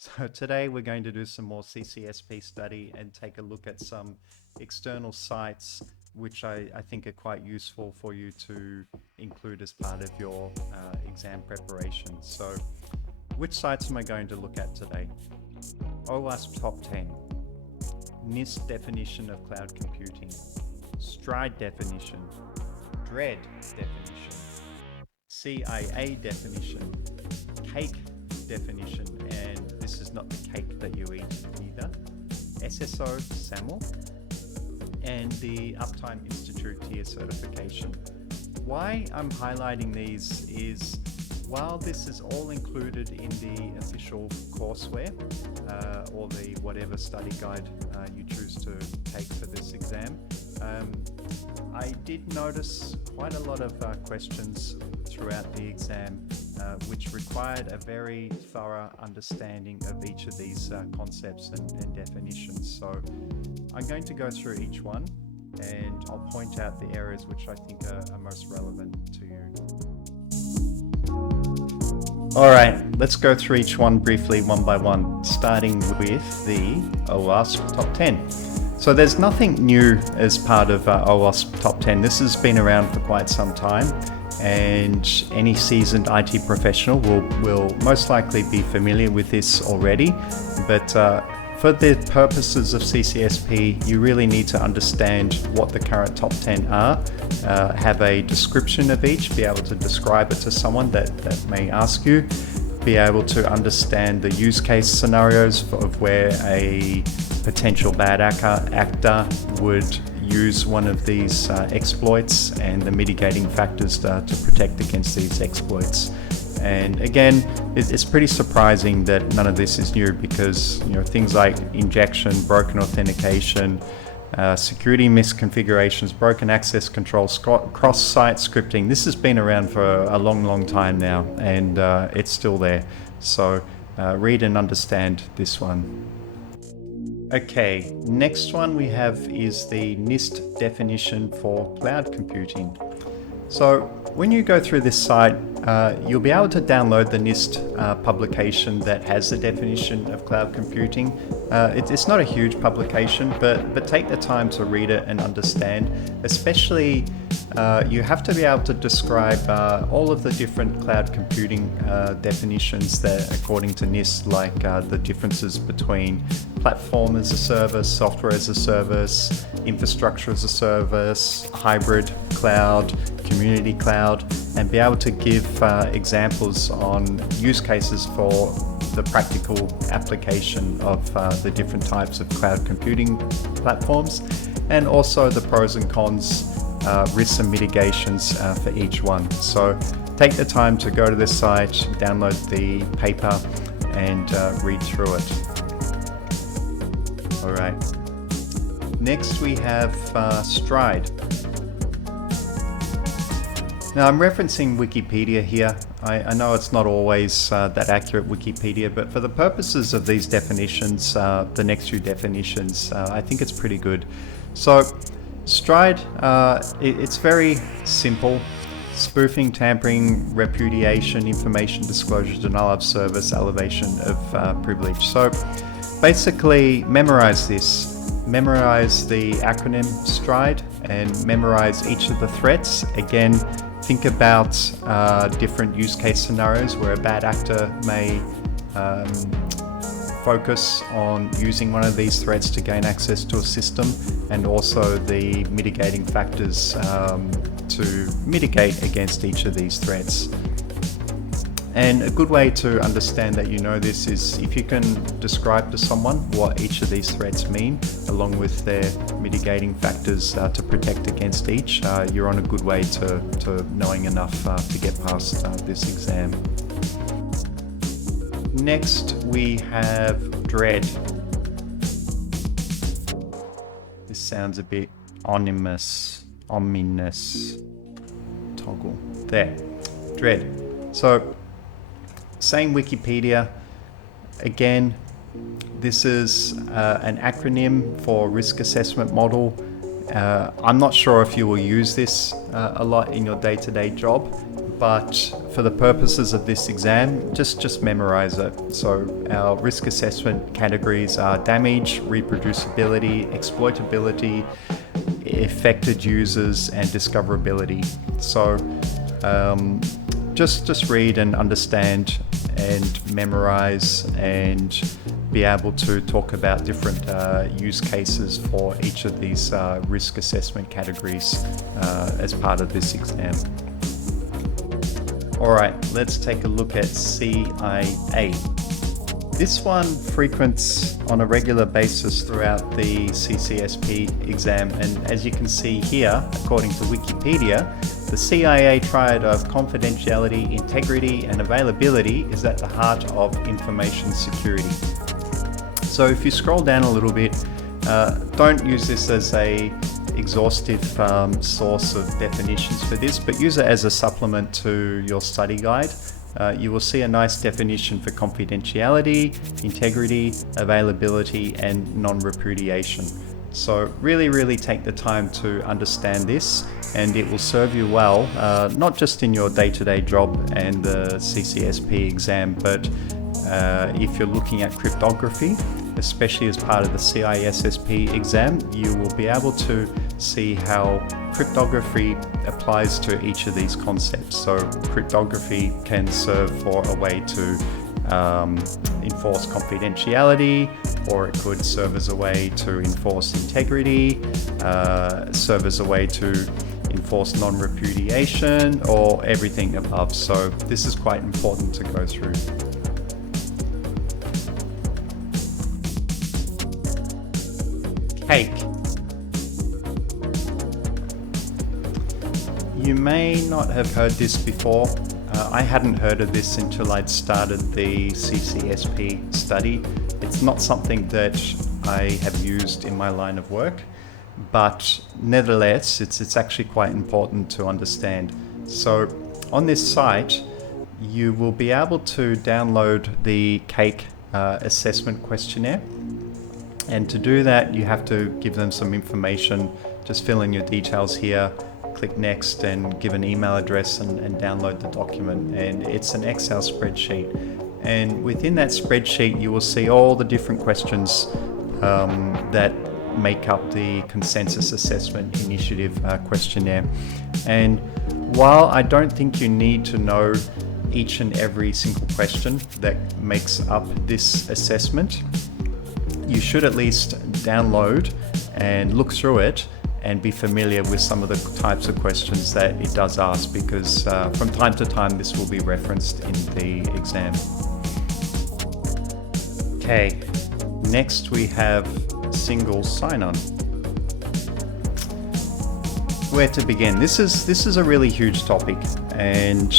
So today we're going to do some more CCSP study and take a look at some external sites which I think are quite useful for you to include as part of your exam preparation. So which sites am I going to look at today? OWASP Top 10, NIST definition of cloud computing, STRIDE definition, DREAD definition, CIA definition, CAKE definition, and this is not the cake that you eat either, SSO SAML, and the Uptime Institute tier certification. Why I'm highlighting these is while this is all included in the official courseware or the whatever study guide you choose to take for this exam, I did notice quite a lot of questions throughout the exam which required a very thorough understanding of each of these concepts and definitions. So I'm going to go through each one and I'll point out the areas which I think are most relevant to you. All right, let's go through each one briefly, one by one, starting with the OWASP Top 10. So there's nothing new as part of OWASP Top 10. This has been around for quite some time, and any seasoned IT professional will most likely be familiar with this already. But for the purposes of CCSP, you really need to understand what the current top 10 are, have a description of each, be able to describe it to someone that may ask you, be able to understand the use case scenarios of where a potential bad actor would use one of these exploits and the mitigating factors to protect against these exploits. And again, it's pretty surprising that none of this is new because things like injection, broken authentication, security misconfigurations, broken access control, cross-site scripting, this has been around for a long time now, and it's still there. So read and understand this one. Okay, next one we have is the NIST definition for cloud computing. So when you go through this site, you'll be able to download the NIST publication that has the definition of cloud computing. It's not a huge publication, but take the time to read it and understand. Especially, you have to be able to describe all of the different cloud computing definitions that, according to NIST, like the differences between platform as a service, software as a service, infrastructure as a service, hybrid cloud, community cloud, and be able to give examples on use cases for the practical application of the different types of cloud computing platforms, and also the pros and cons, risks and mitigations for each one. So take the time to go to this site, download the paper, and read through it. All right. Next we have STRIDE. Now I'm referencing Wikipedia here. I know it's not always that accurate, Wikipedia, but for the purposes of these definitions, the next few definitions, I think it's pretty good. So STRIDE, it's very simple. Spoofing, tampering, repudiation, information disclosure, denial of service, elevation of privilege. So basically memorize this. Memorize the acronym STRIDE and memorize each of the threats. Again, think about different use case scenarios where a bad actor may focus on using one of these threats to gain access to a system, and also the mitigating factors to mitigate against each of these threats. And a good way to understand that you know this is if you can describe to someone what each of these threats mean, along with their mitigating factors to protect against each, you're on a good way to knowing enough to get past this exam. Next, we have DREAD. This sounds a bit ominous. Toggle. There. DREAD. So, same Wikipedia. Again, this is an acronym for risk assessment model. I'm not sure if you will use this a lot in your day-to-day job, but for the purposes of this exam, just memorize it. So our risk assessment categories are damage, reproducibility, exploitability, affected users, and discoverability. So just read and understand and memorize and be able to talk about different use cases for each of these risk assessment categories as part of this exam. All right, let's take a look at CIA. This one frequents on a regular basis throughout the CCSP exam, and as you can see here, according to Wikipedia, the CIA triad of confidentiality, integrity, and availability is at the heart of information security. So if you scroll down a little bit, don't use this as a exhaustive source of definitions for this, but use it as a supplement to your study guide. You will see a nice definition for confidentiality, integrity, availability, and non-repudiation. So really take the time to understand this, and it will serve you well, not just in your day-to-day job and the CCSP exam, but if you're looking at cryptography, especially as part of the CISSP exam, you will be able to see how cryptography applies to each of these concepts. So cryptography can serve for a way to enforce confidentiality, or it could serve as a way to enforce integrity, serve as a way to enforce non-repudiation, or everything above. So this is quite important to go through. Cake. You may not have heard this before. I hadn't heard of this until I'd started the CCSP study. It's not something that I have used in my line of work, but nevertheless, it's actually quite important to understand. So on this site, you will be able to download the CAKE assessment questionnaire. And to do that, you have to give them some information. Just fill in your details here, click next, and give an email address and download the document. And it's an Excel spreadsheet. And within that spreadsheet, you will see all the different questions that make up the Consensus Assessment Initiative questionnaire. And while I don't think you need to know each and every single question that makes up this assessment, you should at least download and look through it and be familiar with some of the types of questions that it does ask, because from time to time this will be referenced in the exam. Okay, next we have single sign-on. Where to begin? This is a really huge topic, and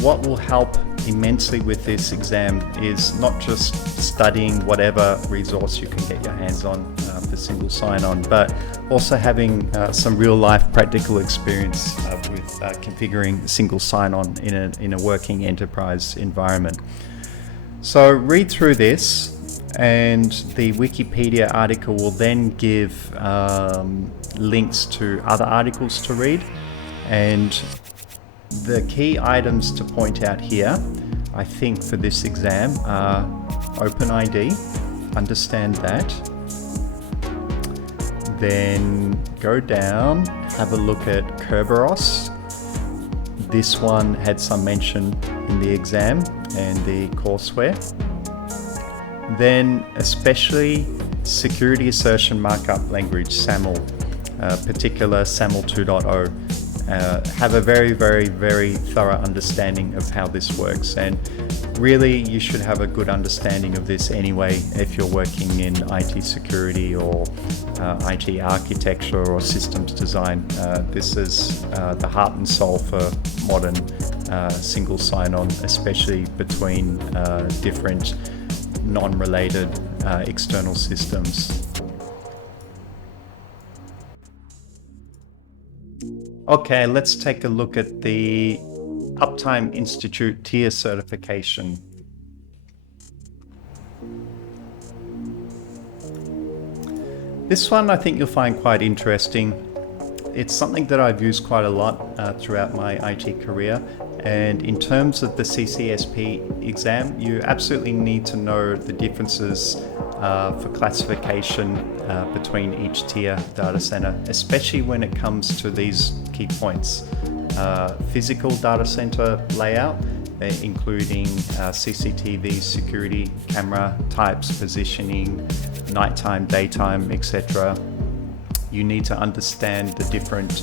what will help immensely with this exam is not just studying whatever resource you can get your hands on for single sign-on, but also having some real-life practical experience with configuring single sign-on in a working enterprise environment. So read through this, and the Wikipedia article will then give links to other articles to read. And the key items to point out here, I think, for this exam are OpenID, understand that. Then go down, have a look at Kerberos. This one had some mention in the exam and the courseware. Then especially Security Assertion Markup Language, SAML, particular SAML 2.0. Have a very thorough understanding of how this works, and really you should have a good understanding of this anyway if you're working in IT security or IT architecture or systems design. This is the heart and soul for modern single sign-on, especially between different non-related external systems. Okay, let's take a look at the Uptime Institute tier certification. This one I think you'll find quite interesting. It's something that I've used quite a lot throughout my IT career. And in terms of the CCSP exam, you absolutely need to know the differences for classification between each tier data center, especially when it comes to these key points. Physical data center layout, including CCTV, security camera types, positioning, nighttime, daytime, etc. You need to understand the different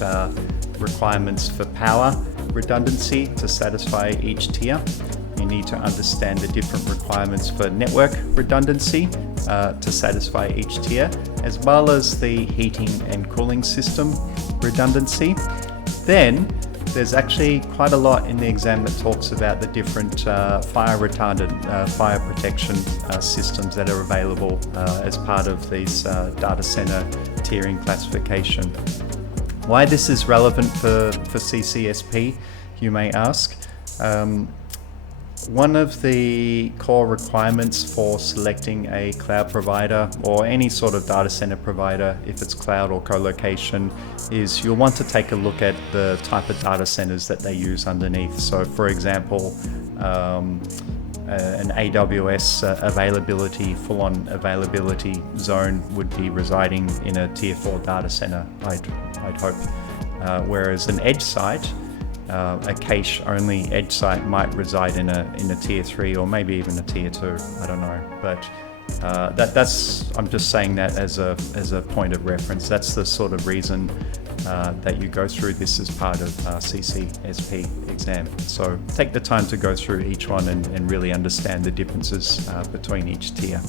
requirements for power redundancy to satisfy each tier. You need to understand the different requirements for network redundancy to satisfy each tier, as well as the heating and cooling system redundancy. Then there's actually quite a lot in the exam that talks about the different fire retardant, fire protection systems that are available as part of these data center tiering classification. Why this is relevant for CCSP, you may ask. One of the core requirements for selecting a cloud provider or any sort of data center provider, if it's cloud or co-location, is you'll want to take a look at the type of data centers that they use underneath. So for example, an AWS availability, full-on availability zone would be residing in a tier 4 data center, I'd hope. Whereas an edge site, a cache-only edge site might reside in a tier 3 or maybe even a tier 2. I don't know, but I'm just saying that as a point of reference. That's the sort of reason that you go through this as part of CCSP exam. So take the time to go through each one and really understand the differences between each tier.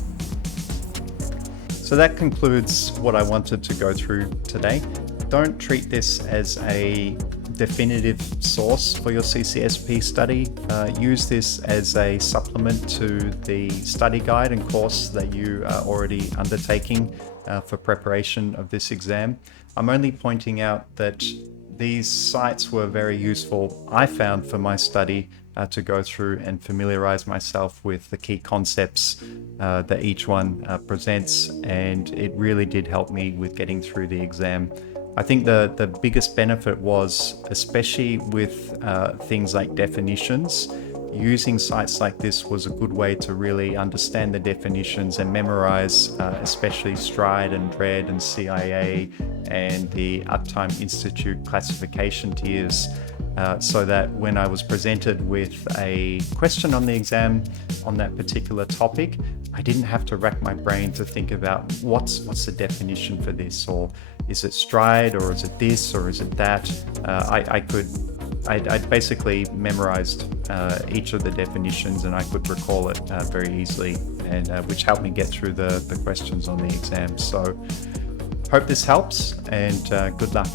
So that concludes what I wanted to go through today. Don't treat this as a definitive source for your CCSP study. Use this as a supplement to the study guide and course that you are already undertaking for preparation of this exam. I'm only pointing out that these sites were very useful, I found, for my study to go through and familiarize myself with the key concepts that each one presents, and it really did help me with getting through the exam. I think the biggest benefit was, especially with things like definitions, using sites like this was a good way to really understand the definitions and memorize especially STRIDE and DREAD and CIA and the Uptime Institute classification tiers, so that when I was presented with a question on the exam on that particular topic, I didn't have to rack my brain to think about what's the definition for this, or is it STRIDE, or is it this, or is it that. I basically memorized each of the definitions, and I could recall it very easily, and which helped me get through the questions on the exam. So hope this helps, and good luck.